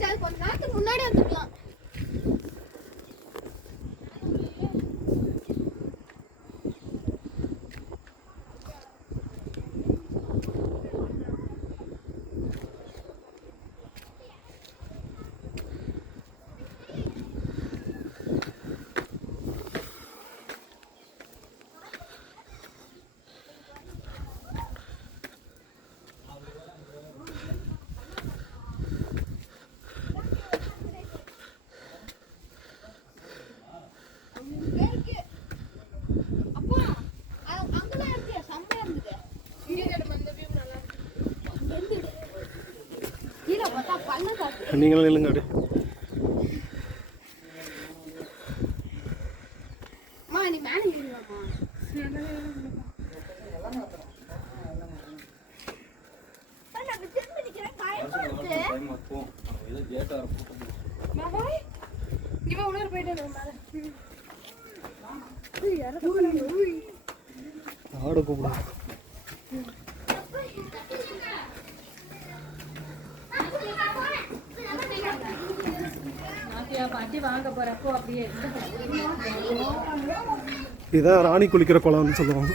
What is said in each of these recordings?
சரி கொஞ்ச நேரத்துக்கு முன்னாடி வந்துடலாம். நீங்களும் இல்லைங்க அப்படி ஆட கூப்பிடும். இதான் ராணி குளிக்கிற குளம்னு சொல்லுவாங்க.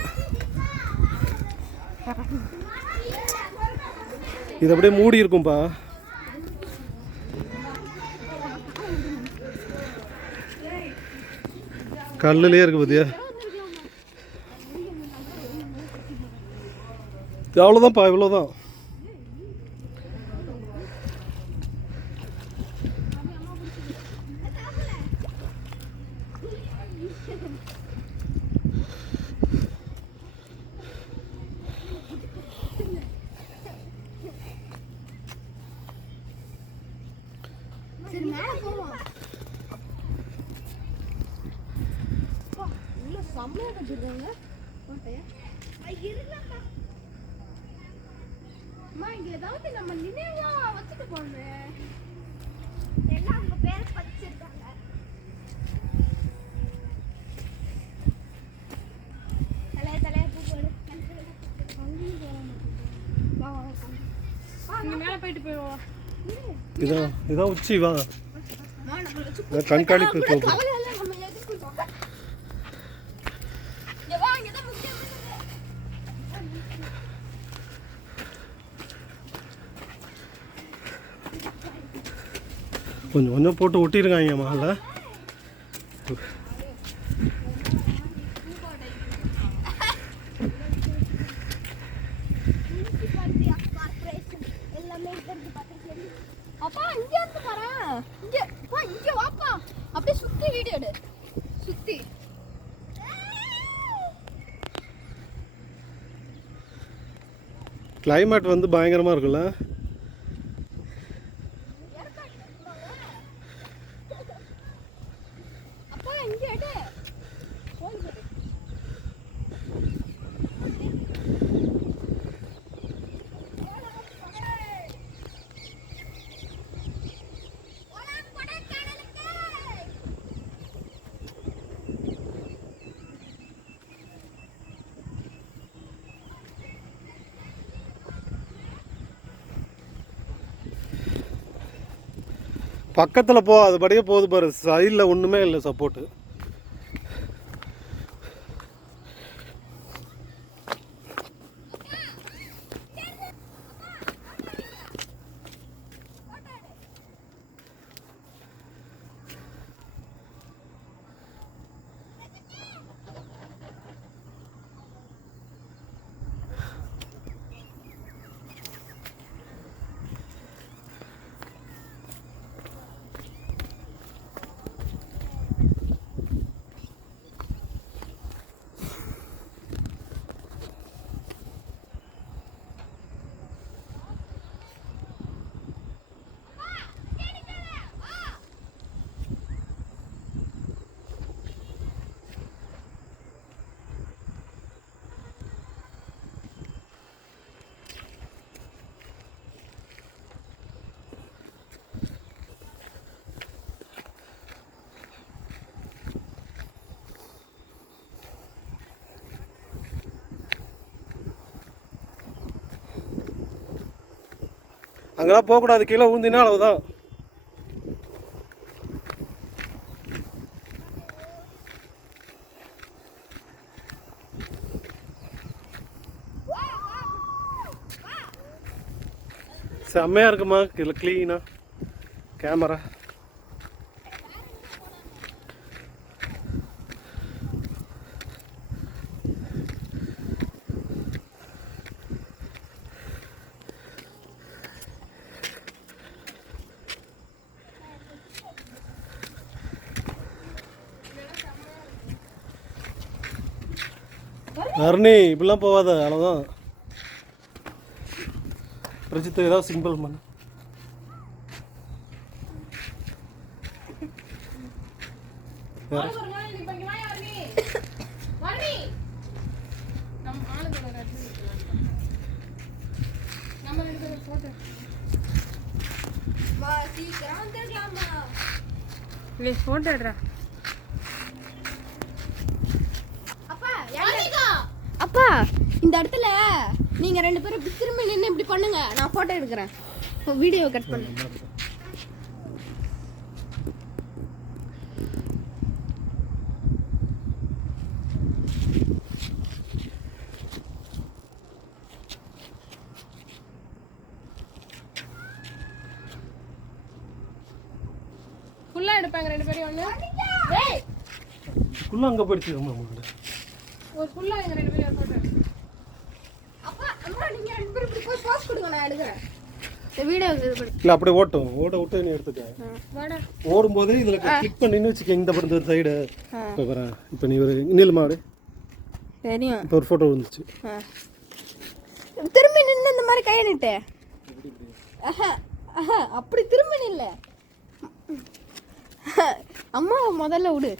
இது அப்படியே மூடி இருக்கும்பா. கல்லுலயே இருக்கு பாத்தியா. அவ்வளோதான்ப்பா, இவ்வளோதான். ஏதாவது நம்ம நினைவா வச்சுட்டு போனேன். எல்லாம் உங்க பேரை படிச்சிருக்காங்க. தலைய பூ போடு. மேல போயிட்டு போயிடுவோம். இதான் உச்சி. வா கண்காணிப்பு போகும். கொஞ்சம் கொஞ்சம் போட்டு ஒட்டிருக்காங்க மகள. அப்பா இங்க இருந்து பாறேன். இங்க வாப்பா. அப்படியே சுத்தி வீடியோ எடு. சுத்தி. கிளைமேட் வந்து பயங்கரமா இருக்குல்ல. அப்பா இங்க எடு. பக்கத்தில் போ, அது படியே போகுது பாரு. சைடில் ஒன்றுமே இல்லை சப்போர்ட்டு. அங்கெல்லாம் போகக்கூடாது, கீழே ஊந்தினா அவ்வளவுதான். செம்மையாக இருக்குமா இல்லை க்ளீனாக கேமரா. அருணி இப்படிலாம் போகாத, அவ்வளோதான். பிரஜித் ஏதாவது சிம்பிள் பண்ணு. போட்டோ எடுறா. அப்பா இந்த இடத்துல நீங்க 2 பேரும் இப்படி திரும்பி நின்று இப்படி பண்ணுங்க, நான் போட்டோ எடுக்கிறேன். வீடியோ கட் பண்ணு. ஃபுல்லா எடுப்பாங்க 2 பேரும் ஒண்ணு. ஏய் ஃபுல்லாக அங்கே போயிடுச்சு. ஒரு ஃபுல்லா எங்க 2 பேரும் போட்டோ. அப்பா அம்மா நீங்க 2 பேரும் இப்படி போய் போஸ் கொடுங்க, நான் எடுக்கிறேன். இந்த வீடியோ இது பண்ணு. இல்லை அப்படியே ஓட்டும், ஓட விட்டு நீ எடுத்துக்க. வாடா. ஓடும்போது இதில் கிளிக் பண்ணின்னு வச்சுக்க. இந்த படம் சைடு இப்போ வரேன். இப்போ நீ ஒரு நீளமா ஆடு. தெரியும். இப்போ ஒரு ஃபோட்டோ வந்துச்சு. திரும்பி நின்று இந்த மாதிரி கையை நிட்டு. அப்படி திரும்பி நில்ல. அம்மா முதல்ல விடு.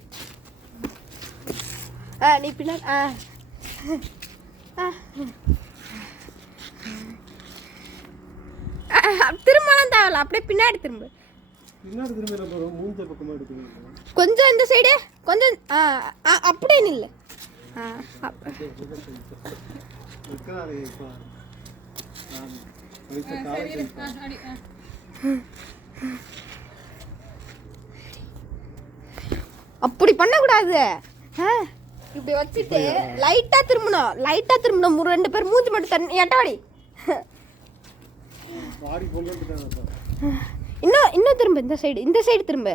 நீ பின்னாடி. திரும்பலாம் தேவையில்ல, அப்படியே பின்னாடி திரும்ப. பின்னாடி திரும்பி நம்ம மூஞ்ச பக்கமாக எடுக்கணும். கொஞ்சம் இந்த சைடு கொஞ்சம். அப்படியே நில்லு. அப்படி பண்ணக்கூடாது. இப்படி வச்சுட்டு லைட்டா திரும்பணும். 2 பேர் மூஞ்சி மட்டும் தண்ணி எட்டவாடி. இன்னும் திரும்ப. இந்த சைடு திரும்ப.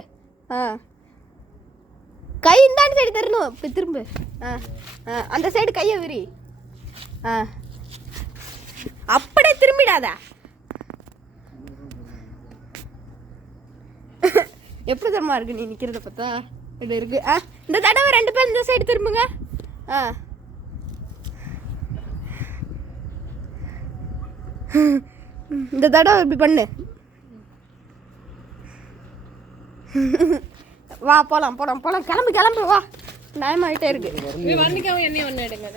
கை இந்தாண்ட சைடு தரணும். இப்போ திரும்ப. அந்த சைடு கையை விரி. அப்படியே திரும்பிடாத. எப்படி தரமா இருக்கு நீ நிக்கிறத பார்த்தா? இது இருக்கு. இந்த தடவை 2 பேர் இந்த சைடு திரும்புங்க. இந்த தடவை இப்படி பண்ணு. வா போலாம். கிளம்பு வா. டைம் ஆகிட்டே இருக்கு. வண்டிக்காம என்ன ஒன்று எடுங்க.